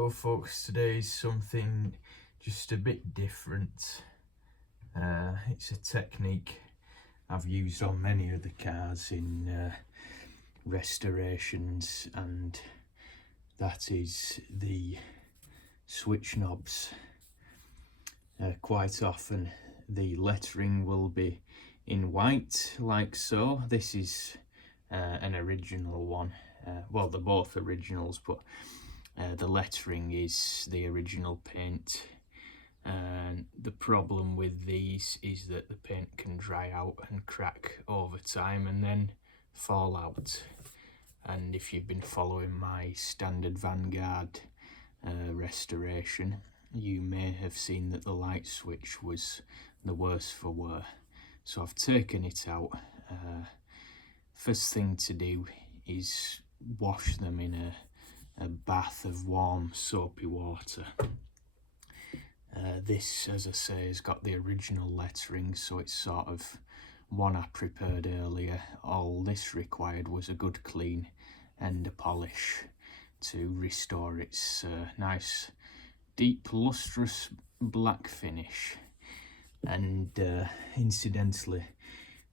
Oh folks, today is something just a bit different. It's a technique I've used on many of the cars in restorations, and that is the switch knobs. Quite often the lettering will be in white like so. This is an original one. Well, they're both originals, but the lettering is the original paint. And the problem with these is that the paint can dry out and crack over time and then fall out. And if you've been following my standard Vanguard restoration, you may have seen that the light switch was the worse for wear. So I've taken it out. First thing to do is wash them in a bath of warm soapy water. This, as I say, has got the original lettering, so it's sort of one I prepared earlier. All this required was a good clean and a polish to restore its nice deep lustrous black finish. And incidentally,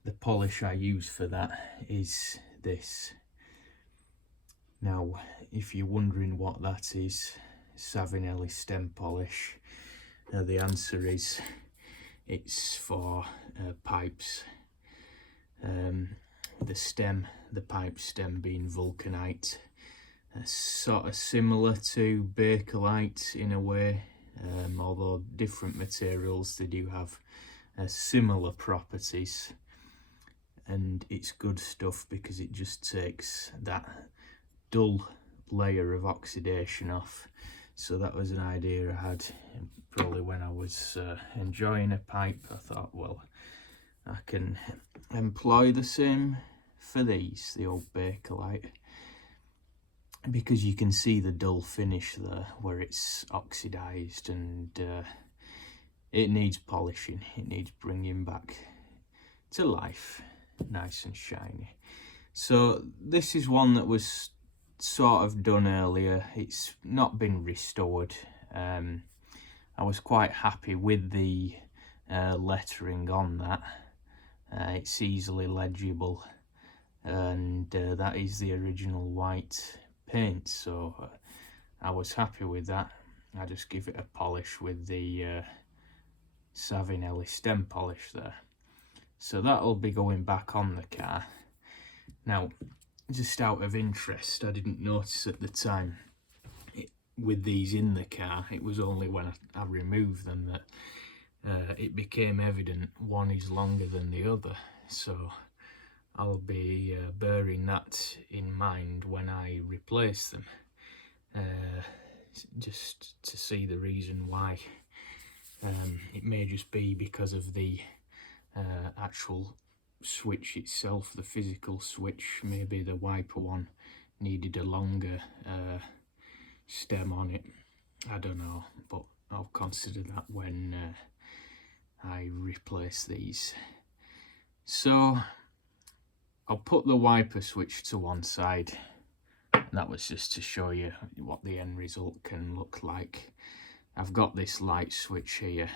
the polish I use for that is this. Now, if you're wondering what that is, Savinelli stem polish, the answer is it's for pipes. The pipe stem being vulcanite, sort of similar to bakelite in a way, although different materials, they do have similar properties. And it's good stuff because it just takes that dull layer of oxidation off. So that was an idea I had probably when I was enjoying a pipe. I thought, well, I can employ the same for these, the old bakelite, because you can see the dull finish there where it's oxidized, and it needs polishing. It needs bringing back to life, nice and shiny. So this is one that was sort of done earlier. It's not been restored. I was quite happy with the lettering on that. It's easily legible, and that is the original white paint, so I was happy with that. I just give it a polish with the Savinelli stem polish there. So that'll be going back on the car. Now, just out of interest, I didn't notice at the time with these in the car. It was only when I removed them that it became evident one is longer than the other. So I'll be bearing that in mind when I replace them, just to see the reason why. It may just be because of the actual switch itself, the physical switch. Maybe the wiper one needed a longer stem on it. I don't know, but I'll consider that when I replace these. So I'll put the wiper switch to one side. That was just to show you what the end result can look like. I've got this light switch here,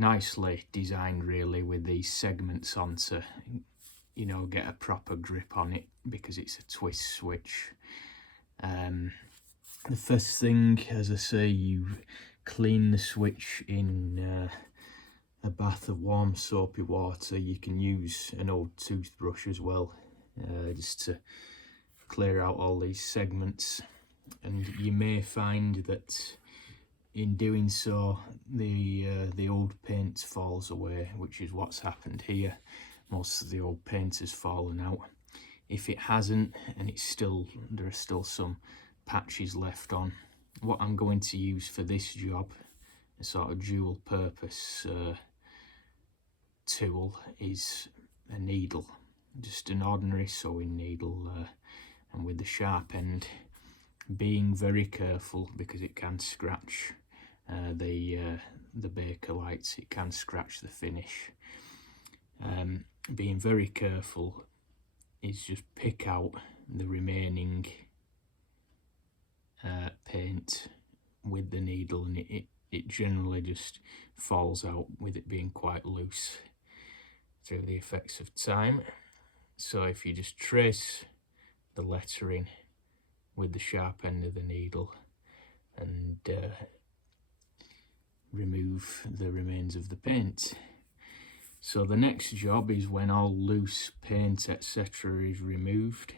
nicely designed really, with these segments on to, you know, get a proper grip on it because it's a twist switch. The first thing, as I say, you clean the switch in a bath of warm soapy water. You can use an old toothbrush as well, just to clear out all these segments. And you may find that in doing so the old paint falls away, which is what's happened here. Most of the old paint has fallen out. If it hasn't, and there are still some patches left on, what I'm going to use for this job, a sort of dual purpose tool, is a needle, just an ordinary sewing needle, and with the sharp end, being very careful because it can scratch the bakelite, it can scratch the finish. Being very careful is just pick out the remaining paint with the needle, and it generally just falls out with it being quite loose through the effects of time. So if you just trace the lettering with the sharp end of the needle and remove the remains of the paint. So the next job is when all loose paint etc. is removed.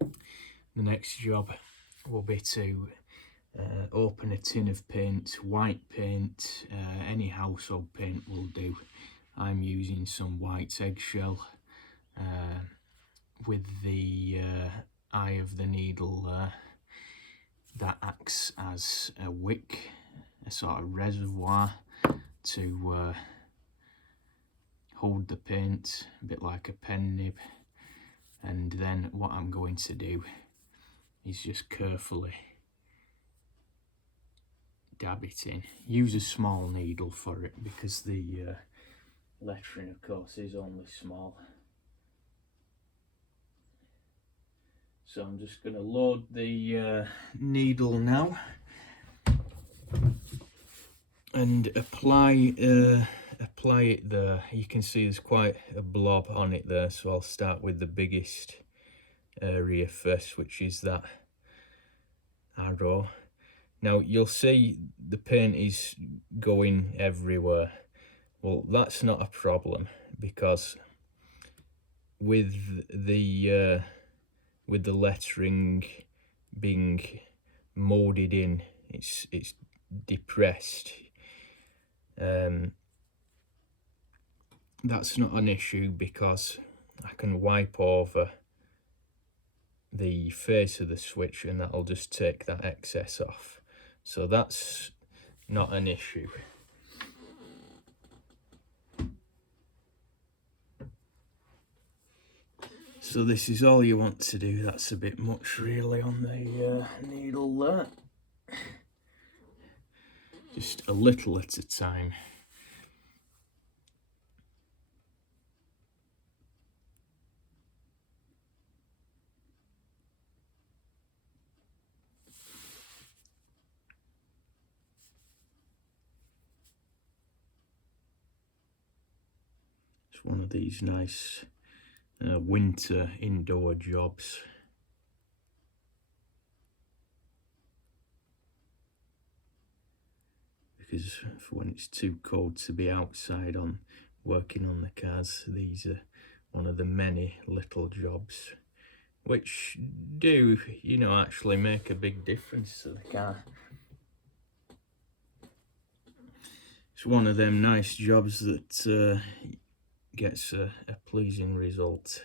The next job will be to open a tin of paint, white paint, any household paint will do. I'm using some white eggshell with the eye of the needle that acts as a wick, a sort of reservoir to hold the paint, a bit like a pen nib. And then what I'm going to do is just carefully dab it in. Use a small needle for it because the lettering of course is only small. So I'm just going to load the needle now and apply it there. You can see there's quite a blob on it there, so I'll start with the biggest area first, which is that arrow. Now you'll see the paint is going everywhere. Well, that's not a problem because with the lettering being molded in, it's depressed. That's not an issue because I can wipe over the face of the switch and that'll just take that excess off. So that's not an issue. So this is all you want to do. That's a bit much really on the needle there. Just a little at a time. It's one of these nice winter indoor jobs. Because for when it's too cold to be outside on working on the cars, these are one of the many little jobs which do, you know, actually make a big difference to the car. It's one of them nice jobs that gets a pleasing result.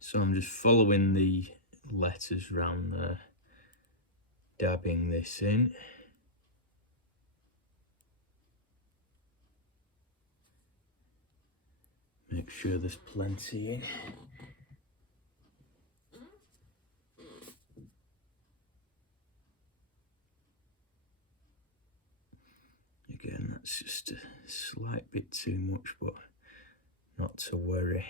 So I'm just following the letters round there, dabbing this in. Make sure there's plenty in. Again, that's just a slight bit too much, but not to worry.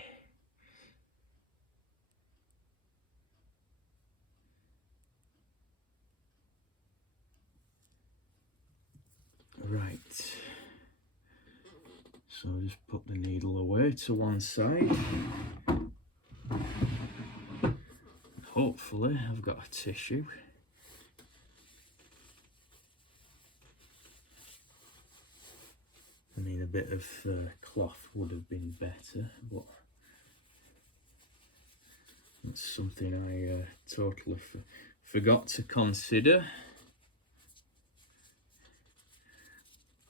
Right, so I'll just put the needle away to one side. Hopefully I've got a tissue. I mean, a bit of cloth would have been better, but that's something I totally forgot to consider.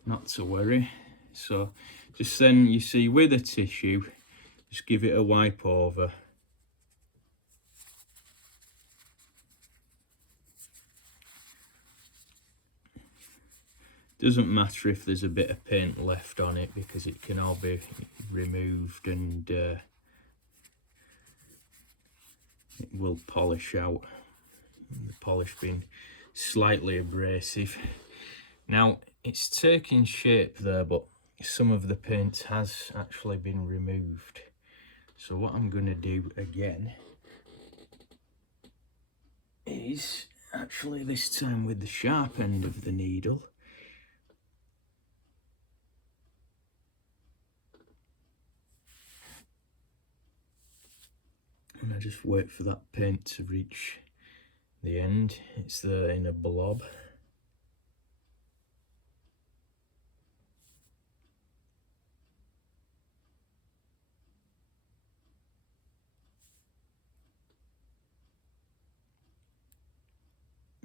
Not to worry. So just then, you see, with a tissue, just give it a wipe over. Doesn't matter if there's a bit of paint left on it because it can all be removed and it will polish out. The polish being slightly abrasive. Now it's taking shape there, but some of the paint has actually been removed. So what I'm going to do again is actually this time with the sharp end of the needle, and I just wait for that paint to reach the end. It's there in a blob.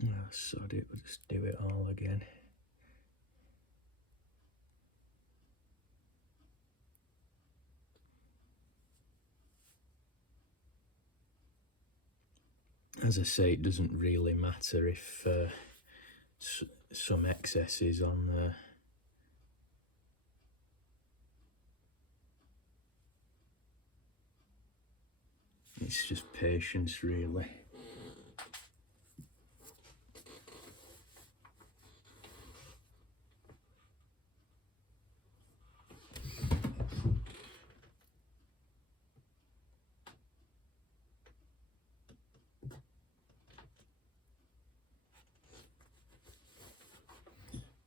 Oh, sod it, we'll just do it all again. As I say, it doesn't really matter if some excess is on there. It's just patience, really.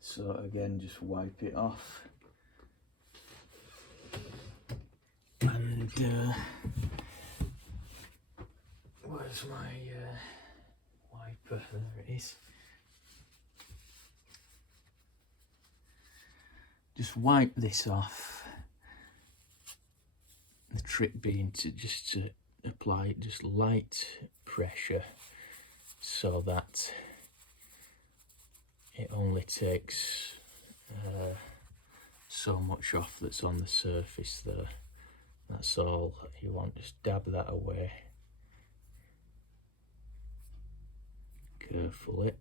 So again, just wipe it off. And where's my wiper? There it is. Just wipe this off. The trick being to just apply just light pressure so that it only takes so much off that's on the surface there. That's all you want. Just dab that away carefully.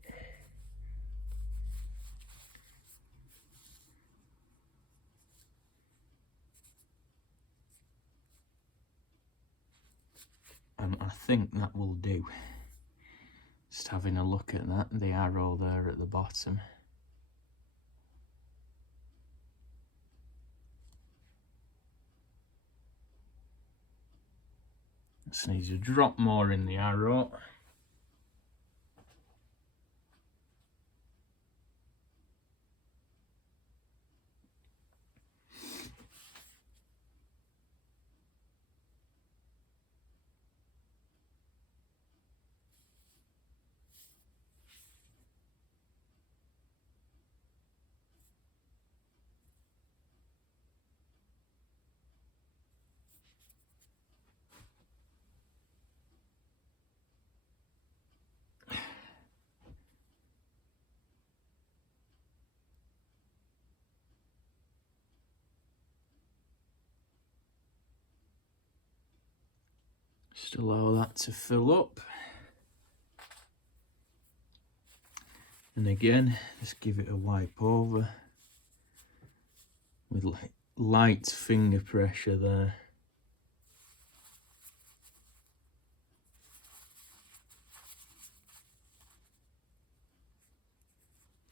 And I think that will do. Just having a look at that, the arrow there at the bottom. Just needs a drop more in the arrow. Just allow that to fill up. And again, just give it a wipe over with light finger pressure there.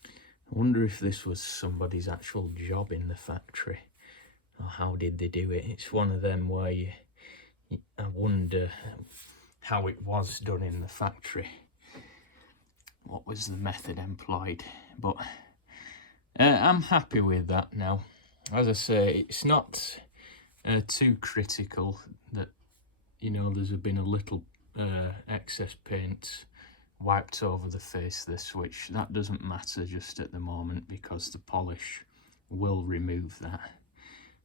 I wonder if this was somebody's actual job in the factory, or how did they do it. It's one of them where I wonder how it was done in the factory. What was the method employed? But I'm happy with that now. As I say, it's not too critical that, you know, there's been a little excess paint wiped over the face of the switch. That doesn't matter just at the moment because the polish will remove that.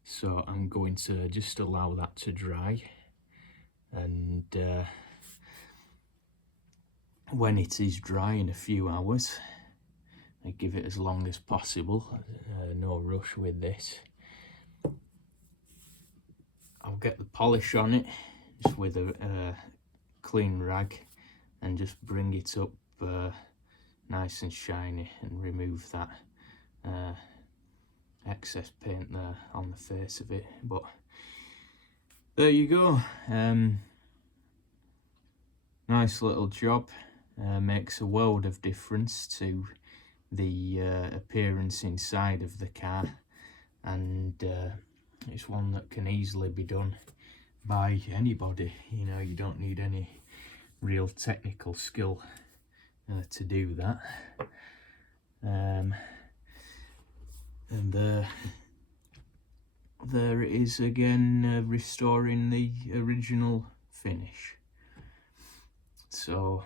So I'm going to just allow that to dry, and when it is dry in a few hours, I give it as long as possible. No rush with this. I'll get the polish on it just with a clean rag and just bring it up nice and shiny and remove that excess paint there on the face of it. But there you go. Nice little job. Makes a world of difference to the appearance inside of the car, and it's one that can easily be done by anybody. You know, you don't need any real technical skill to do that. And there it is again, restoring the original finish. So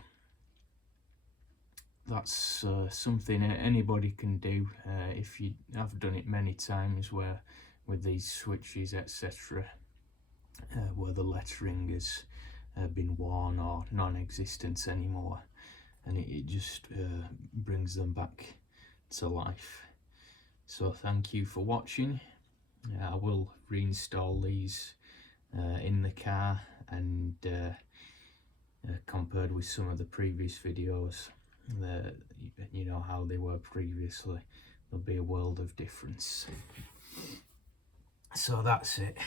that's something anybody can do if you have done it many times, where with these switches etc, where the lettering has been worn or non-existent anymore, and it just brings them back to life. So thank you for watching. I will reinstall these in the car, and compared with some of the previous videos, you know how they were previously, there'll be a world of difference. So that's it.